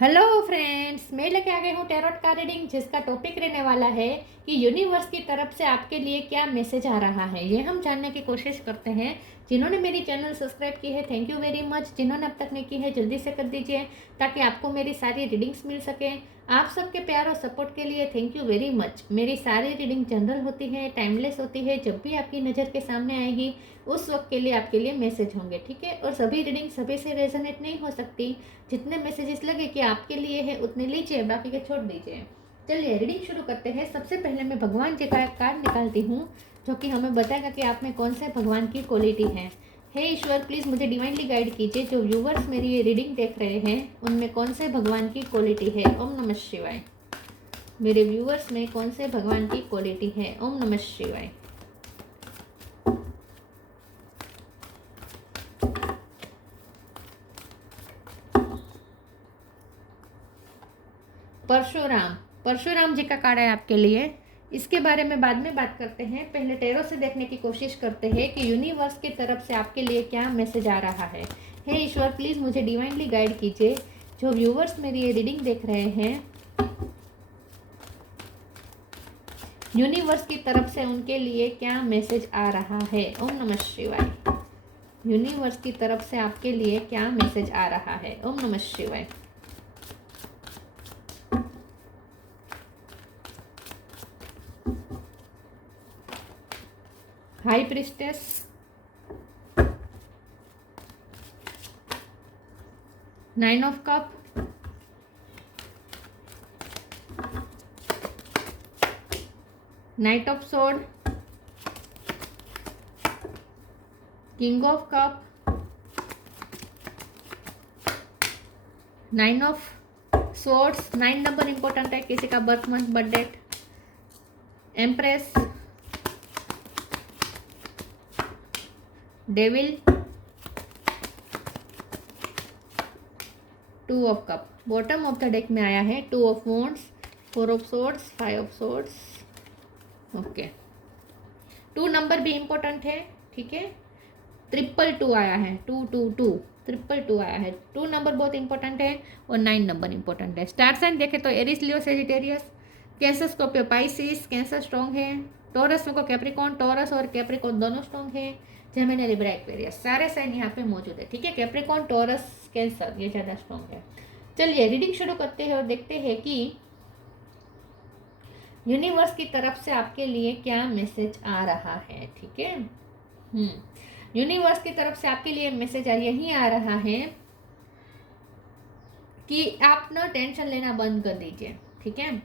Hello friends, मैं लेके आ गई हूँ टैरोट का रीडिंग, जिसका टॉपिक रहने वाला है कि यूनिवर्स की तरफ से आपके लिए क्या मैसेज आ रहा है। ये हम जानने की कोशिश करते हैं। जिन्होंने मेरी चैनल सब्सक्राइब की है, थैंक यू वेरी मच। जिन्होंने अब तक नहीं की है, जल्दी से कर दीजिए ताकि आपको मेरी सारी रीडिंग्स मिल सके। आप सबके प्यार और सपोर्ट के लिए थैंक यू वेरी मच। मेरी सारी रीडिंग जनरल होती है, टाइमलेस होती है। जब भी आपकी नज़र के सामने आएगी उस वक्त के लिए आपके लिए मैसेज होंगे, ठीक है। और सभी रीडिंग सभी से रेजोनेट नहीं हो सकती। जितने मैसेजेस लगे कि आपके लिए है उतने लीजिए, बाकी के छोड़ दीजिए। चलिए रीडिंग शुरू करते हैं। सबसे पहले मैं भगवान जी का कार्ड निकालती हूँ, जो कि हमें बताएगा कि आप में कौन से भगवान की क्वालिटी है। हे ईश्वर, प्लीज़ मुझे डिवाइनली गाइड कीजिए। जो व्यूवर्स मेरी ये रीडिंग देख रहे हैं उनमें कौन से भगवान की क्वालिटी है। ओम नमः शिवाय। मेरे व्यूवर्स में कौन से भगवान की क्वालिटी है। ओम नमः शिवाय। परशुराम, परशुराम जी का कार्ड है आपके लिए। इसके बारे में बाद में बात करते हैं। पहले टैरो से देखने की कोशिश करते हैं कि यूनिवर्स की तरफ से आपके लिए क्या मैसेज आ रहा है। हे ईश्वर, प्लीज़ मुझे डिवाइनली गाइड कीजिए। जो व्यूवर्स मेरी ये रीडिंग देख रहे हैं, यूनिवर्स की तरफ से उनके लिए क्या मैसेज आ रहा है। ओम नमः शिवाय। यूनिवर्स की तरफ से आपके लिए क्या मैसेज आ रहा है। ओम नमः शिवाय। High priestess, nine of cup, knight of sword, king of cup, nine of swords. 9 number important है, किसी का birth month birth date. Empress, devil, 2 of cup. Bottom of the deck में आया है 2 of wands, 4 of swords, 5 of swords. Okay, 2 number भी important है, ठीक है। 222 आया है, 222 222 आया है। 2 नंबर बहुत इंपॉर्टेंट है और 9 नंबर इंपॉर्टेंट है। स्टार साइन देखे तो Aries, Leo, Sagittarius, Cancer, Scorpio, Pisces. Cancer strong है। टॉरस में को कैप्रिकॉन, टॉरस और कैप्रिकॉन दोनों स्ट्रॉन्ग है। जेमिनी, लिब्रा, एक्वेरियस, सारे साइन यहाँ पे मौजूद है, ठीक है। कैप्रिकॉन, टॉरस, कैंसर ये ज़्यादा स्ट्रॉन्ग है। चलिए रीडिंग शुरू करते हैं और देखते हैं कि यूनिवर्स की तरफ से आपके लिए क्या मैसेज आ रहा है, ठीक है। यूनिवर्स की तरफ से आपके लिए मैसेज यही आ रहा है कि आप ना टेंशन लेना बंद कर दीजिए, ठीक है।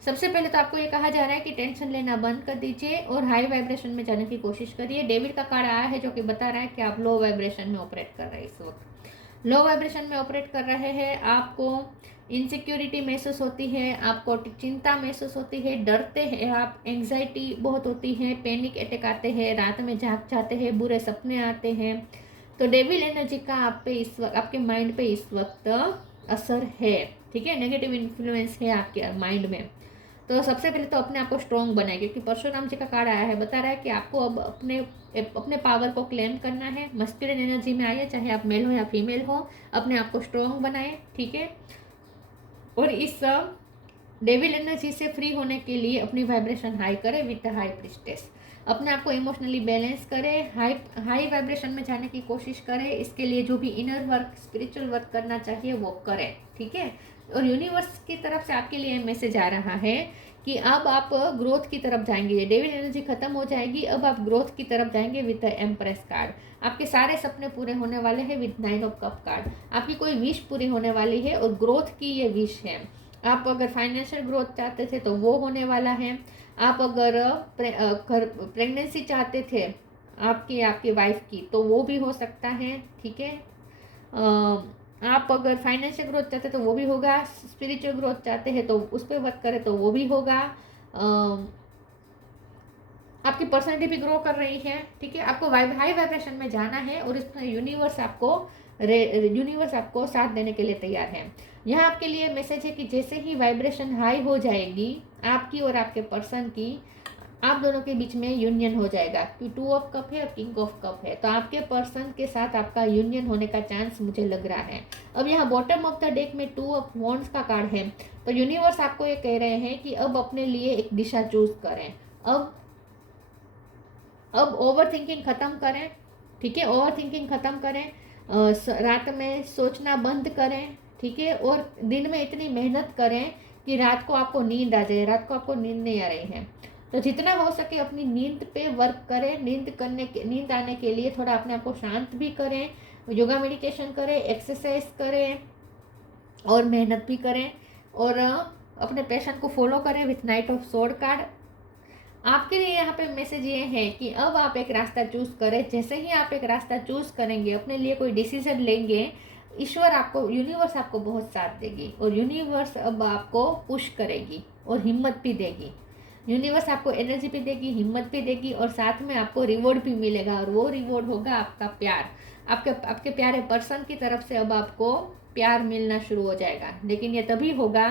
सबसे पहले तो आपको ये कहा जा रहा है कि टेंशन लेना बंद कर दीजिए और हाई वाइब्रेशन में जाने की कोशिश करिए। डेविड का कार्ड आया है जो कि बता रहा है कि आप लो वाइब्रेशन में ऑपरेट कर रहे हैं। इस वक्त लो वाइब्रेशन में ऑपरेट कर रहे हैं। आपको इनसिक्योरिटी महसूस होती है, आपको चिंता महसूस होती है, डरते हैं आप, एंग्जाइटी बहुत होती है, पैनिक अटैक आते हैं, रात में जाग जाते हैं, बुरे सपने आते हैं। तो डेविल एनर्जी का आप पे इस वक्त, आपके माइंड पे इस वक्त असर है, ठीक है। नेगेटिव इन्फ्लुएंस है आपके माइंड में। तो सबसे पहले तो अपने आप को स्ट्रॉन्ग बनाए, क्योंकि परशुराम जी का कार्ड आया है, बता रहा है कि आपको अब अपने पावर को क्लेम करना है। मस्कुलिन एनर्जी में आइए, चाहे आप मेल हो या फीमेल हो, अपने आप को स्ट्रॉन्ग बनाए, ठीक है। और इस डेविल एनर्जी से फ्री होने के लिए अपनी वाइब्रेशन हाई करें विद द हाई प्रिस्टेस। अपने आप को इमोशनली बैलेंस करें, हाई वाइब्रेशन में जाने की कोशिश करें। इसके लिए जो भी इनर वर्क, स्पिरिचुअल वर्क करना चाहिए वो करें, ठीक है। और यूनिवर्स की तरफ से आपके लिए मैसेज आ रहा है कि अब आप ग्रोथ की तरफ जाएंगे। डेविल एनर्जी खत्म हो जाएगी, अब आप ग्रोथ की तरफ जाएंगे विद द एम्प्रेस कार्ड। आपके सारे सपने पूरे होने वाले हैं विद 9 ऑफ कप कार्ड। आपकी कोई विश पूरी होने वाली है और ग्रोथ की ये विश है। आप अगर फाइनेंशियल ग्रोथ चाहते थे तो वो होने वाला है। आप अगर प्रेगनेंसी चाहते थे आपकी वाइफ की, तो वो भी हो सकता है, ठीक है। आप अगर फाइनेंशियल ग्रोथ चाहते तो वो भी होगा। स्पिरिचुअल ग्रोथ चाहते हैं तो उस पर वर्क करें तो वो भी होगा। आपकी पर्सनैलिटी भी ग्रो कर रही है, ठीक है। आपको हाई वाइब्रेशन में जाना है और इसमें यूनिवर्स आपको साथ देने के लिए तैयार है। यहाँ आपके लिए मैसेज है कि जैसे ही वाइब्रेशन हाई हो जाएगी आपकी और आपके पर्सन की, आप दोनों के बीच में यूनियन हो जाएगा, कि 2 ऑफ कप है और किंग ऑफ कप है, तो आपके पर्सन के साथ आपका यूनियन होने का चांस मुझे लग रहा है। अब यहाँ बॉटम ऑफ द डेक में 2 ऑफ वॉन्ड्स का कार्ड है, तो यूनिवर्स आपको ये कह रहे हैं कि अब अपने लिए एक दिशा चूज करें। अब ओवर थिंकिंग खत्म करें, ठीक है, ओवर थिंकिंग खत्म करें, रात में सोचना बंद करें, ठीक है, और दिन में इतनी मेहनत करें कि रात को आपको नींद आ जाए। रात को आपको नींद नहीं आ रही है तो जितना हो सके अपनी नींद पे वर्क करें। नींद आने के लिए थोड़ा अपने आप को शांत भी करें, योगा मेडिटेशन करें, एक्सरसाइज करें और मेहनत भी करें, और अपने पैशन को फॉलो करें with night of sword card. आपके लिए यहाँ पे मैसेज ये है कि अब आप एक रास्ता चूज करें। जैसे ही आप एक रास्ता चूज करेंगे, अपने लिए कोई डिसीजन लेंगे, ईश्वर आपको, यूनिवर्स आपको बहुत साथ देगी, और यूनिवर्स अब आपको पुश करेगी और हिम्मत भी देगी। यूनिवर्स आपको एनर्जी भी देगी, हिम्मत भी देगी, और साथ में आपको रिवॉर्ड भी मिलेगा, और वो रिवॉर्ड होगा आपका प्यार। आपके प्यारे पर्सन की तरफ से अब आपको प्यार मिलना शुरू हो जाएगा। लेकिन ये तभी होगा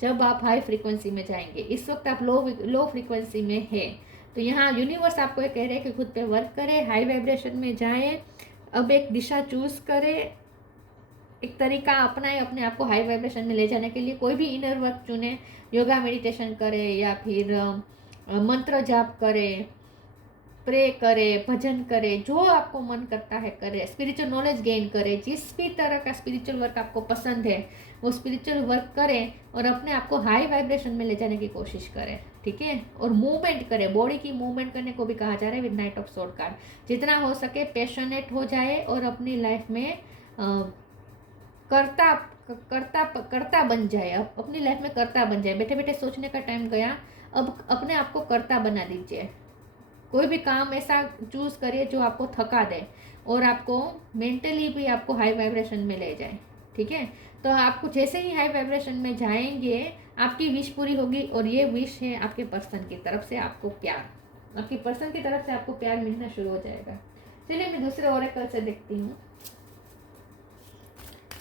जब आप हाई फ्रीक्वेंसी में जाएंगे। इस वक्त आप लो फ्रीक्वेंसी में है, तो यहाँ यूनिवर्स आपको ये कह रहे हैं कि खुद पे वर्क करें, हाई वाइब्रेशन में जाएं, अब एक दिशा चूज करें, एक तरीका अपनाएं अपने आप को हाई वाइब्रेशन में ले जाने के लिए। कोई भी इनर वर्क चुने, योगा मेडिटेशन करें या फिर मंत्र जाप करें, प्रे करे, भजन करे, जो आपको मन करता है करे, स्पिरिचुअल नॉलेज गेन करें। जिस भी तरह का स्पिरिचुअल वर्क आपको पसंद है वो स्पिरिचुअल वर्क करें, और अपने आप को हाई वाइब्रेशन में ले जाने की कोशिश करें, ठीक है। और मूवमेंट करें, बॉडी की मूवमेंट करने को भी कहा जा रहा है with night of sword card. जितना हो सके पैशनेट हो जाए और अपनी लाइफ में करता बन जाए। अपनी लाइफ में करता बन जाए। बैठे बैठे सोचने का टाइम गया, अब अपने आप को करता बना दीजिए। कोई भी काम ऐसा चूज करिए जो आपको थका दे और आपको मेंटली भी आपको हाई वाइब्रेशन में ले जाए, ठीक है। तो आपको जैसे ही हाई वाइब्रेशन में जाएंगे आपकी विश पूरी होगी, और ये विश है आपके पर्सन की तरफ से आपको प्यार। आपकी पर्सन की तरफ से आपको प्यार मिलना शुरू हो जाएगा। चलिए मैं दूसरे ओरेकल से देखती हूँ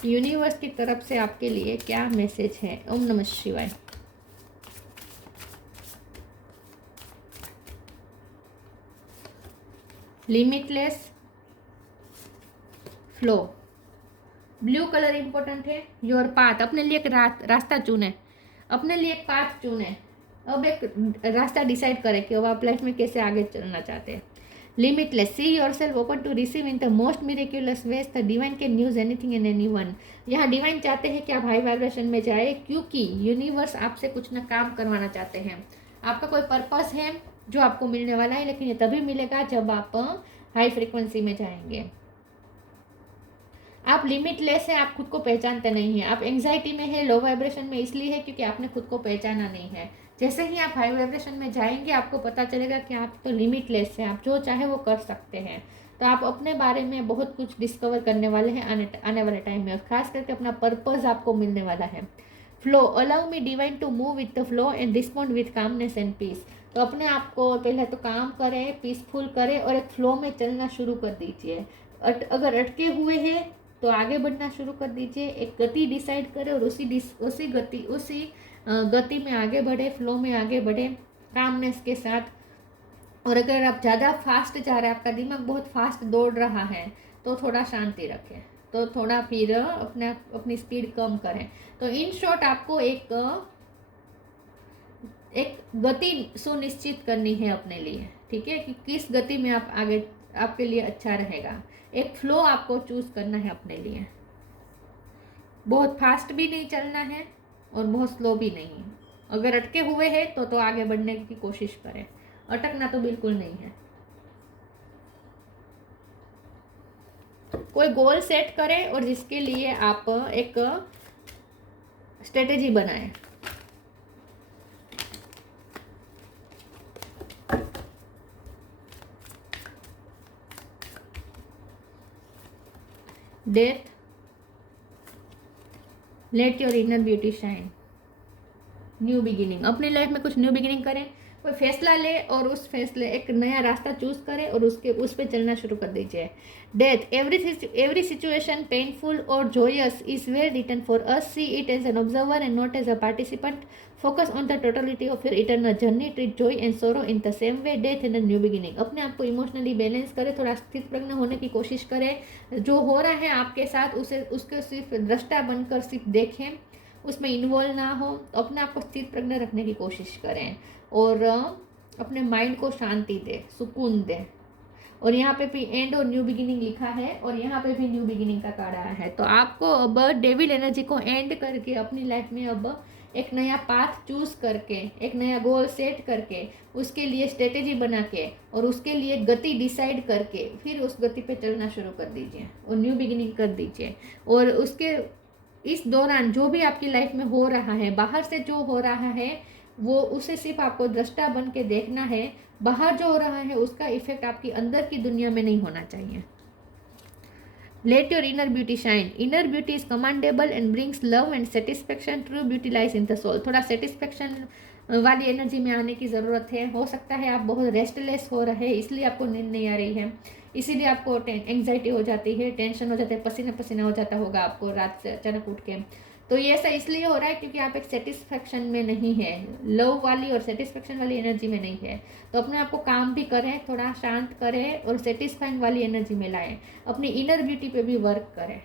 यूनिवर्स की तरफ से आपके लिए क्या मैसेज है। ओम नमः शिवाय। Limitless flow, blue colour important है। योर पाथ, अपने लिए एक रास्ता चुने, अपने लिए एक पाथ चुने। अब एक रास्ता डिसाइड करें कि अब आप लाइफ में कैसे आगे चलना चाहते हैं। Limitless, see yourself open to receive in the most miraculous ways the divine can use anything and anyone. यहाँ डिवाइन चाहते हैं कि आप हाई वाइब्रेशन में जाए, क्योंकि यूनिवर्स आपसे कुछ ना काम करवाना चाहते हैं। आपका कोई पर्पस है जो आपको मिलने वाला है, लेकिन ये तभी मिलेगा जब आप हाई फ्रीक्वेंसी में जाएंगे। आप लिमिटलेस है, आप खुद को पहचानते नहीं हैं। आप एंजाइटी में है, लो वाइब्रेशन में इसलिए है क्योंकि आपने खुद को पहचाना नहीं है। जैसे ही आप हाई वाइब्रेशन में जाएंगे आपको पता चलेगा कि आप तो लिमिटलेस हैं, आप जो चाहे वो कर सकते हैं। तो आप अपने बारे में बहुत कुछ डिस्कवर करने वाले हैं आने वाले टाइम में, और खास करके अपना पर्पस आपको मिलने वाला है। Flow, allow me divine to move with the flow and respond with calmness and peace. तो अपने आप को पहले तो काम करें, पीसफुल करें, और एक फ्लो में चलना शुरू कर दीजिए। अगर अटके हुए हैं तो आगे बढ़ना शुरू कर दीजिए। एक गति डिसाइड करें और उसी गति में आगे बढ़े, फ्लो में आगे बढ़े कामनेस के साथ। और अगर आप ज़्यादा फास्ट जा रहे हैं, आपका दिमाग बहुत फास्ट दौड़ रहा है, तो थोड़ा शांति रखें, तो थोड़ा फिर अपनी स्पीड कम करें। तो इन शॉर्ट आपको एक गति सुनिश्चित करनी है अपने लिए, ठीक है, कि किस गति में आप आगे आपके लिए अच्छा रहेगा। एक फ्लो आपको चूज करना है अपने लिए। बहुत फास्ट भी नहीं चलना है और बहुत स्लो भी नहीं। अगर अटके हुए हैं तो आगे बढ़ने की कोशिश करें, अटकना तो बिल्कुल नहीं है। कोई गोल सेट करें और जिसके लिए आप एक स्ट्रेटेजी बनाएं। Death, late your inner beauty shine, new beginning. अपनी लाइफ में कुछ न्यू बिगिनिंग करें, कोई फैसला ले और उस फैसले एक नया रास्ता चूज करे और उस पर चलना शुरू कर दीजिए। डेथ, एवरी सिचुएशन पेनफुल और joyous is well written for us, see it as an observer and not as a participant, focus on the totality of your eternal journey, treat joy and sorrow in the same way, death and new beginning. अपने आप को emotionally balance करें, थोड़ा स्थिर प्रज्ञ होने की कोशिश करें, जो हो रहा है आपके साथ उसके सिर्फ दृष्टा बनकर सिर्फ देखें, उसमें इन्वॉल्व ना हो, अपने आप को स्थिर प्रज्ञ रखने की कोशिश करें और अपने माइंड को शांति दे, सुकून दे। और यहाँ पे भी एंड और न्यू बिगिनिंग लिखा है और यहाँ पे भी न्यू बिगिनिंग का कार्ड आया है। तो आपको अब डेविल एनर्जी को एंड करके अपनी लाइफ में अब एक नया पाथ चूज करके, एक नया गोल सेट करके, उसके लिए स्ट्रेटेजी बना के और उसके लिए गति डिसाइड करके फिर उस गति पे चलना शुरू कर दीजिए और न्यू बिगिनिंग कर दीजिए। और उसके इस दौरान जो भी आपकी लाइफ में हो रहा है, बाहर से जो हो रहा है वो उसे सिर्फ आपको दृष्टा बन के देखना है। बाहर जो हो रहा है उसका इफेक्ट आपकी अंदर की दुनिया में नहीं होना चाहिए। Let your inner beauty shine, inner beauty is commendable and brings love and satisfaction, true beauty lies in the soul. थोड़ा सेटिस्फेक्शन वाली एनर्जी में आने की ज़रूरत है। हो सकता है आप बहुत रेस्टलेस हो रहे हैं, इसलिए आपको नींद नहीं आ रही है, इसीलिए आपको एंग्जाइटी हो जाती है, टेंशन हो जाता है, पसीना पसीना हो जाता होगा आपको रात से अचानक उठ के। तो ये ऐसा इसलिए हो रहा है क्योंकि आप एक सेटिस्फेक्शन में नहीं है, लव वाली और सेटिस्फेक्शन वाली एनर्जी में नहीं है। तो अपने आप को काम भी करें, थोड़ा शांत करें और सेटिस्फाइंग वाली एनर्जी में लाएं, अपनी इनर ब्यूटी पे भी वर्क करें।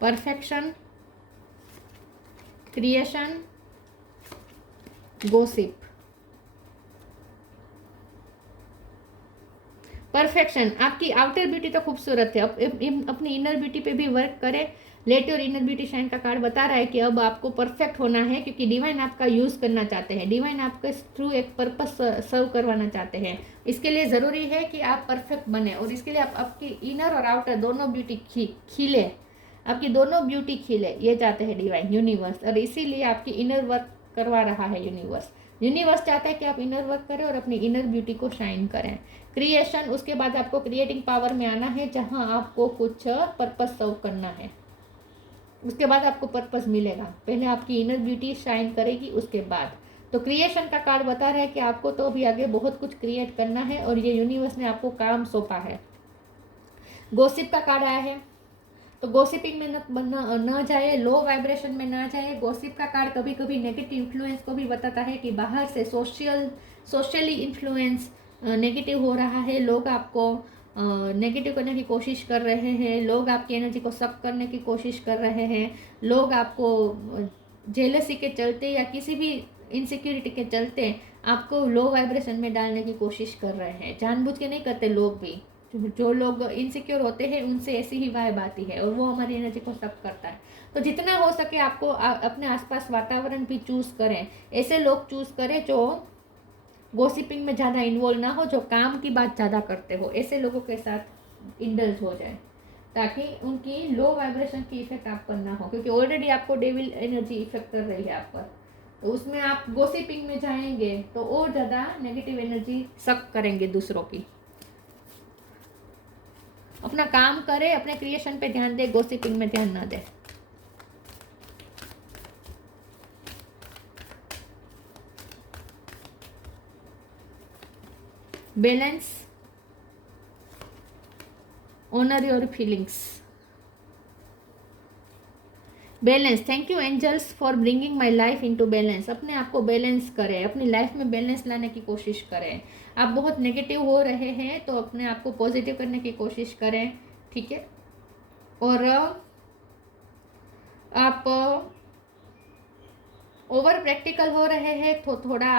Perfection, creation, gossip. परफेक्शन, आपकी आउटर ब्यूटी तो खूबसूरत है, अपनी इनर ब्यूटी पे भी वर्क करें। Late your inner beauty shine का कार्ड बता रहा है कि अब आपको परफेक्ट होना है क्योंकि डिवाइन आपका यूज़ करना चाहते हैं, डिवाइन आपके थ्रू एक पर्पस सर्व करवाना चाहते हैं। इसके लिए ज़रूरी है कि आप परफेक्ट बने और इसके लिए आप आपकी इनर और आउटर दोनों ब्यूटी खिले, आपकी दोनों ब्यूटी खिले, ये चाहते हैं डिवाइन यूनिवर्स। और इसीलिए आपकी इनर वर्क करवा रहा है यूनिवर्स। यूनिवर्स चाहता है कि आप इनर वर्क करें और अपनी इनर ब्यूटी को शाइन करें। क्रिएशन, उसके बाद आपको क्रिएटिंग पावर में आना है जहां आपको कुछ पर्पस सर्व करना है, उसके बाद आपको पर्पस मिलेगा। पहले आपकी इनर ब्यूटी शाइन करेगी उसके बाद। तो क्रिएशन का कार्ड बता रहा है कि आपको तो अभी आगे बहुत कुछ क्रिएट करना है और ये यूनिवर्स ने आपको काम सौंपा है। गॉसिप का कार्ड आया है, तो गॉसिपिंग में न जाए, लो वाइब्रेशन में ना जाए। गॉसिप का कार्ड कभी कभी नेगेटिव इन्फ्लुएंस को भी बताता है कि बाहर से सोशली इन्फ्लुएंस नेगेटिव हो रहा है, लोग आपको नेगेटिव करने की कोशिश कर रहे हैं, लोग आपकी एनर्जी को सक करने की कोशिश कर रहे हैं, लोग आपको जेलसी के चलते या किसी भी इनसिक्योरिटी के चलते आपको लो वाइब्रेशन में डालने की कोशिश कर रहे हैं। जानबूझ के नहीं करते लोग भी, जो लोग इनसिक्योर होते हैं उनसे ऐसी ही वाइब आती है और वो हमारी एनर्जी को सक करता है। तो जितना हो सके आपको अपने आसपास वातावरण भी चूज़ करें, ऐसे लोग चूज़ करें जो गॉसिपिंग में ज़्यादा इन्वॉल्व ना हो, जो काम की बात ज़्यादा करते हो, ऐसे लोगों के साथ इंडल्ज हो जाए ताकि उनकी लो वाइब्रेशन की इफेक्ट आप पर ना हो, क्योंकि ऑलरेडी आपको डेविल एनर्जी इफेक्ट कर रही है आप पर। तो उसमें आप गॉसिपिंग में जाएंगे तो और ज़्यादा नेगेटिव एनर्जी सक करेंगे दूसरों की। अपना काम करें, अपने क्रिएशन पे ध्यान दे, गॉसिपिंग में ध्यान ना दे। Balance, honour your feelings. Balance, thank you angels for bringing my life into balance. अपने आप को बैलेंस करें, अपनी लाइफ में बैलेंस लाने की कोशिश करें। आप बहुत नेगेटिव हो रहे हैं तो अपने आप को पॉजिटिव करने की कोशिश करें, ठीक है। और आप ओवर प्रैक्टिकल हो रहे हैं तो थोड़ा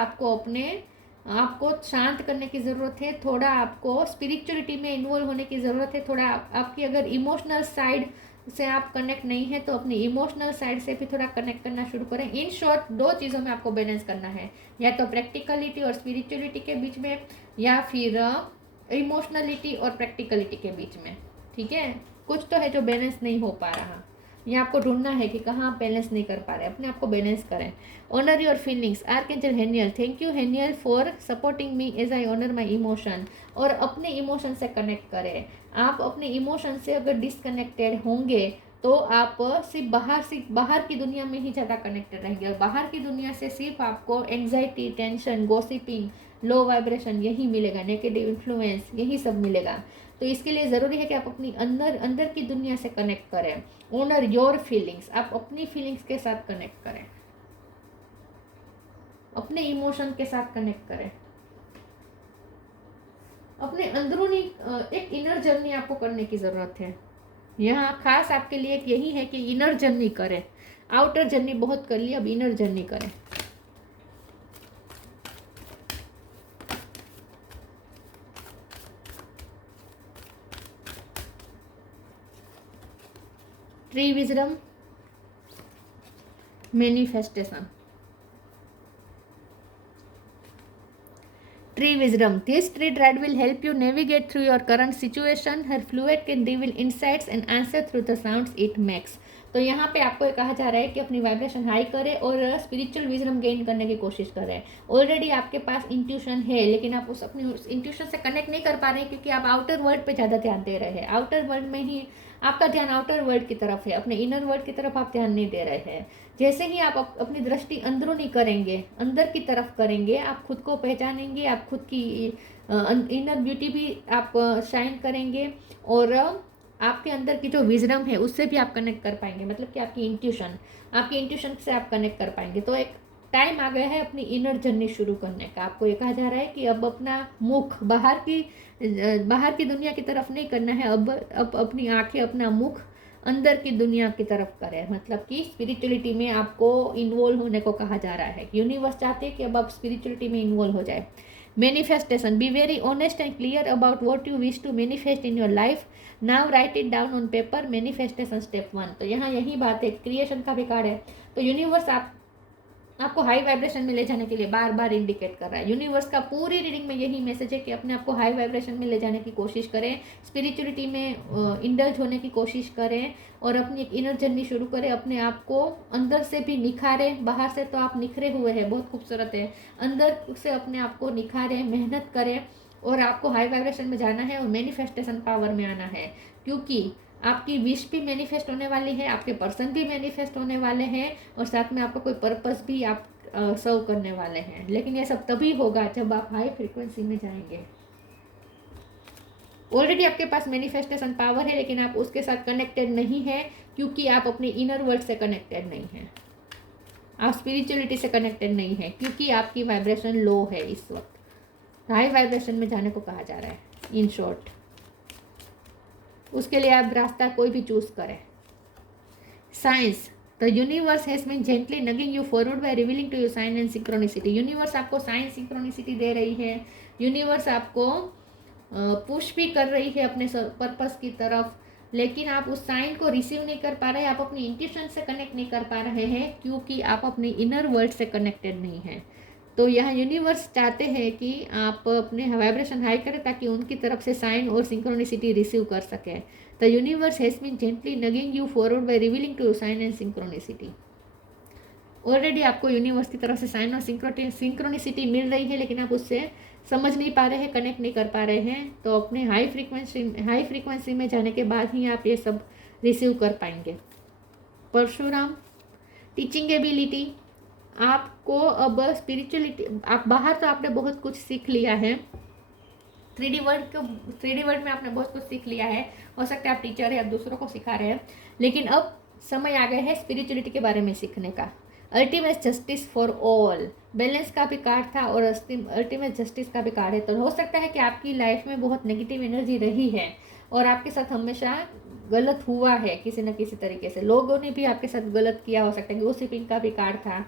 आपको शांत करने की ज़रूरत है, थोड़ा आपको स्पिरिचुअलिटी में इन्वॉल्व होने की ज़रूरत है। थोड़ा आपकी अगर इमोशनल साइड से आप कनेक्ट नहीं है तो अपनी इमोशनल साइड से भी थोड़ा कनेक्ट करना शुरू करें। इन शॉर्ट, दो चीज़ों में आपको बैलेंस करना है, या तो प्रैक्टिकलिटी और स्पिरिचुअलिटी के बीच में, या फिर इमोशनलिटी और प्रैक्टिकलिटी के बीच में, ठीक है। कुछ तो है जो बैलेंस नहीं हो पा रहा। ये आपको ढूंढना है कि कहाँ आप बैलेंस नहीं कर पा रहे, अपने आप को बैलेंस करें। Honour your feelings, archangel Haniel, thank you Haniel for supporting me as I honour my emotion. और अपने इमोशन से कनेक्ट करें। आप अपने इमोशन से अगर डिसकनेक्टेड होंगे तो आप सिर्फ बाहर की दुनिया में ही ज़्यादा कनेक्टेड रहेंगे, और बाहर की दुनिया से सिर्फ आपको anxiety, tension, gossiping, low vibration यही मिलेगा, नेगेटिव इन्फ्लुएंस यही सब मिलेगा। तो इसके लिए ज़रूरी है कि आप अपनी अंदर की दुनिया से कनेक्ट करें। ऑनर योर फीलिंग्स, आप अपनी फीलिंग्स के साथ कनेक्ट करें, अपने इमोशन के साथ कनेक्ट करें, अपने अंदरूनी एक इनर जर्नी आपको करने की ज़रूरत है। यहाँ खास आपके लिए एक यही है कि इनर जर्नी करें। आउटर जर्नी बहुत कर ली, अब इनर जर्नी करें। Tree wisdom, manifestation. Tree wisdom. This tree thread will help you navigate through your current situation. Her fluid can reveal insights and answer through the sounds it makes. तो यहाँ पे आपको कहा जा रहा है कि अपनी वाइब्रेशन हाई करें और स्पिरिचुअल विजडम गेन करने की कोशिश करें। ऑलरेडी आपके पास इंट्यूशन है, लेकिन आप उस इंट्यूशन से कनेक्ट नहीं कर पा रहे हैं क्योंकि आप आउटर वर्ल्ड पे ज़्यादा ध्यान दे रहे हैं। आउटर वर्ल्ड में ही आपका ध्यान आउटर वर्ल्ड की तरफ है, अपने इनर वर्ल्ड की तरफ आप ध्यान नहीं दे रहे हैं। जैसे ही आप अपनी दृष्टि अंदरूनी करेंगे, अंदर की तरफ करेंगे, आप खुद को पहचानेंगे, आप खुद की इनर ब्यूटी भी आप शाइन करेंगे, और आपके अंदर की जो विजडम है उससे भी आप कनेक्ट कर पाएंगे। मतलब कि आपकी इंट्यूशन से आप कनेक्ट कर पाएंगे। तो एक टाइम आ गया है अपनी इनर जर्नी शुरू करने का। आपको ये कहा जा रहा है कि अब अपना मुख बाहर की दुनिया की तरफ नहीं करना है, अब अपनी आंखें, अपना मुख अंदर की दुनिया की तरफ करें। मतलब कि स्पिरिचुअलिटी में आपको इन्वॉल्व होने को कहा जा रहा है। यूनिवर्स चाहते हैं कि अब आप स्पिरिचुअलिटी में इन्वॉल्व हो जाए। Manifestation, be very honest and clear about what you wish to manifest in your life. Now write it down on paper. Manifestation step 1। तो यहाँ यही बात है, क्रिएशन का भी कार्ड है। तो यूनिवर्स आपको हाई वाइब्रेशन में ले जाने के लिए बार बार इंडिकेट कर रहा है। यूनिवर्स का पूरी रीडिंग में यही मैसेज है कि अपने आप को हाई वाइब्रेशन में ले जाने की कोशिश करें, स्पिरिचुअलिटी में इंडल्ज होने की कोशिश करें, और अपनी एक इनर जर्नी शुरू करें। अपने आप को अंदर से भी निखारें। बाहर से तो आप निखरे हुए हैं, बहुत खूबसूरत है, अंदर से अपने आप को निखारें, मेहनत करें, और आपको हाई वाइब्रेशन में जाना है और मैनिफेस्टेशन पावर में आना है। क्योंकि आपकी विश भी मैनिफेस्ट होने वाली है, आपके पर्सन भी मैनिफेस्ट होने वाले हैं, और साथ में आपका कोई पर्पस भी आप सर्व करने वाले हैं। लेकिन ये सब तभी होगा जब आप हाई फ्रीक्वेंसी में जाएंगे। ऑलरेडी आपके पास मैनिफेस्टेशन पावर है, लेकिन आप उसके साथ कनेक्टेड नहीं है क्योंकि आप अपने इनर वर्ल्ड से कनेक्टेड नहीं हैं। आप स्पिरिचुअलिटी से कनेक्टेड नहीं है क्योंकि आपकी वाइब्रेशन लो है। इस वक्त हाई वाइब्रेशन में जाने को कहा जा रहा है। इन शॉर्ट, उसके लिए आप रास्ता कोई भी चूज करें। Signs, the universe has been gently nudging you forward by revealing to you sign and synchronicity. Universe आपको साइन सिंक्रोनिसिटी दे रही है। यूनिवर्स आपको पुश भी कर रही है अपने पर्पस की तरफ, लेकिन आप उस साइन को रिसीव नहीं कर पा रहे। आप अपनी इंट्यूशन से कनेक्ट नहीं कर पा रहे हैं क्योंकि आप अपनी इनर वर्ल्ड से कनेक्टेड नहीं हैं। तो यहाँ यूनिवर्स चाहते हैं कि आप अपने वाइब्रेशन हाई करें ताकि उनकी तरफ से साइन और सिंक्रोनिसिटी रिसीव कर सकें। The universe has been gently nudging you forward by revealing to sign and synchronicity. Already आपको यूनिवर्स की तरफ से साइन और सिंक्रोनिसिटी मिल रही है, लेकिन आप उससे समझ नहीं पा रहे हैं, कनेक्ट नहीं कर पा रहे हैं। तो अपने हाई फ्रीक्वेंसी में जाने के बाद ही आप ये सब रिसीव कर पाएंगे। परशुराम, टीचिंग एबिलिटी, आपको अब स्पिरिचुअलिटी, आप बाहर तो आपने बहुत कुछ सीख लिया है, 3D वर्ल्ड में आपने बहुत कुछ सीख लिया है। हो सकता है आप टीचर है, आप दूसरों को सिखा रहे हैं, लेकिन अब समय आ गया है स्पिरिचुअलिटी के बारे में सीखने का। Ultimate justice for all, balance का भी कार्ड था और अल्टीमेट जस्टिस का भी कार्ड है। तो हो सकता है कि आपकी लाइफ में बहुत नेगेटिव एनर्जी रही है और आपके साथ हमेशा गलत हुआ है किसी न किसी तरीके से। लोगों ने भी आपके साथ गलत किया, हो सकता है गॉसिपिंग का भी कार्ड था,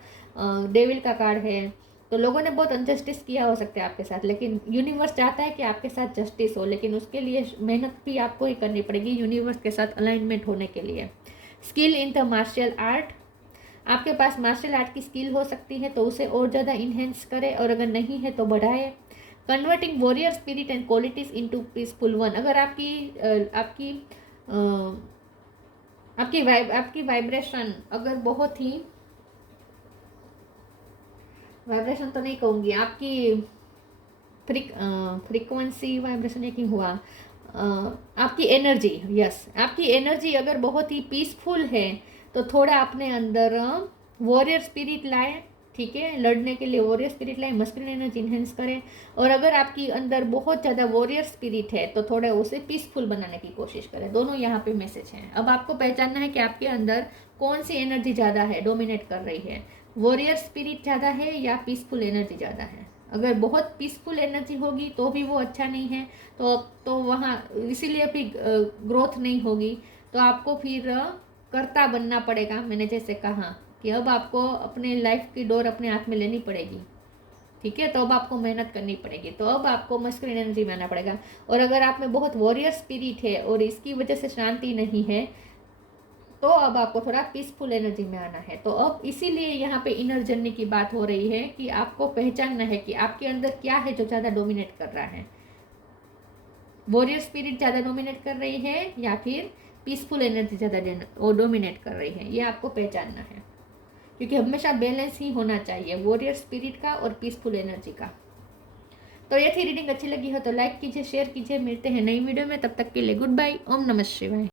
डेविल का कार्ड है। तो लोगों ने बहुत अनजस्टिस किया हो सकता है आपके साथ, लेकिन यूनिवर्स चाहता है कि आपके साथ जस्टिस हो, लेकिन उसके लिए मेहनत भी आपको ही करनी पड़ेगी यूनिवर्स के साथ अलाइनमेंट होने के लिए। Skill in the martial art, आपके पास मार्शल आर्ट की स्किल हो सकती है तो उसे और ज़्यादा इन्हेंस करें, और अगर नहीं है तो बढ़ाए। Converting warrior spirit and qualities into peaceful one, अगर आपकी वाइब्रेशन अगर बहुत ही, वाइब्रेशन तो नहीं कहूँगी, आपकी फ्रीक्वेंसी वाइब्रेशन ये क्यों हुआ, आपकी एनर्जी, यस, आपकी एनर्जी अगर बहुत ही पीसफुल है तो थोड़ा अपने अंदर वॉरियर स्पिरिट लाए, ठीक है, लड़ने के लिए वॉरियर स्पिरिट लाए, मस्कुलिन एनर्जी इन्हेंस करें। और अगर आपकी अंदर बहुत ज़्यादा वॉरियर स्पिरिट है तो थोड़ा उसे पीसफुल बनाने की कोशिश करें। दोनों यहाँ पे मैसेज हैं। अब आपको पहचानना है कि आपके अंदर कौन सी एनर्जी ज़्यादा है, डोमिनेट कर रही है, वॉरियर स्पिरिट ज़्यादा है या पीसफुल एनर्जी ज़्यादा है। अगर बहुत पीसफुल एनर्जी होगी तो भी वो अच्छा नहीं है, तो वहाँ इसीलिए भी ग्रोथ नहीं होगी। तो आपको फिर कर्ता बनना पड़ेगा। मैंने जैसे कहा कि अब आपको अपने लाइफ की डोर अपने हाथ में लेनी पड़ेगी, ठीक है, तो अब आपको मेहनत करनी पड़ेगी, तो अब आपको मस्कुलिन एनर्जी में आना पड़ेगा। और अगर आप में बहुत वॉरियर स्पिरिट है और इसकी वजह से शांति नहीं है तो अब आपको थोड़ा पीसफुल एनर्जी में आना है। तो अब इसीलिए यहाँ पे इनर जर्नी की बात हो रही है कि आपको पहचानना है कि आपके अंदर क्या है जो ज़्यादा डोमिनेट कर रहा है, वॉरियर स्पिरिट ज़्यादा डोमिनेट कर रही है या फिर पीसफुल एनर्जी ज़्यादा डोमिनेट कर रही है, ये आपको पहचानना है। क्योंकि हमेशा बैलेंस ही होना चाहिए वॉरियर स्पिरिट का और पीसफुल एनर्जी का। तो ये थी रीडिंग, अच्छी लगी हो तो लाइक कीजिए, शेयर कीजिए। मिलते हैं नई वीडियो में, तब तक के लिए गुड बाय। ओम नमः शिवाय।